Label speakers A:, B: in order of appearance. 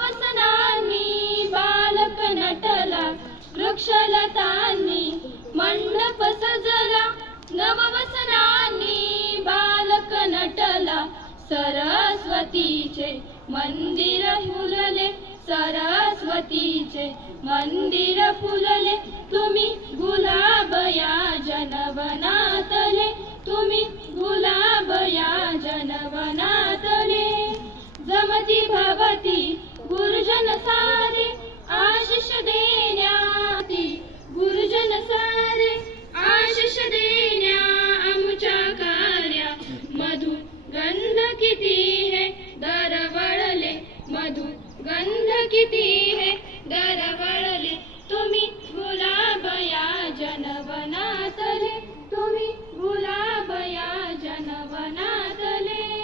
A: वसनांनी बालक नटला वृक्षलतांनी मंडप सजला. नववसनांनी बालक नटला सरस्वतीचे मंदिर फुलले. सरस्वतीचे मंदिर फुलले. तुम्ही गुलाब या जनवनातले. तुम्ही गुलाब या जनवनातले. जमती भवती सारे आशिष देण्या आमच्या कार्या. मधु गंध किती है दरवळले. मधु गंध किती है दरवळले. तुम्ही गुलाबया जनवनातले. तुम्ही गुलाबया जनवनातले.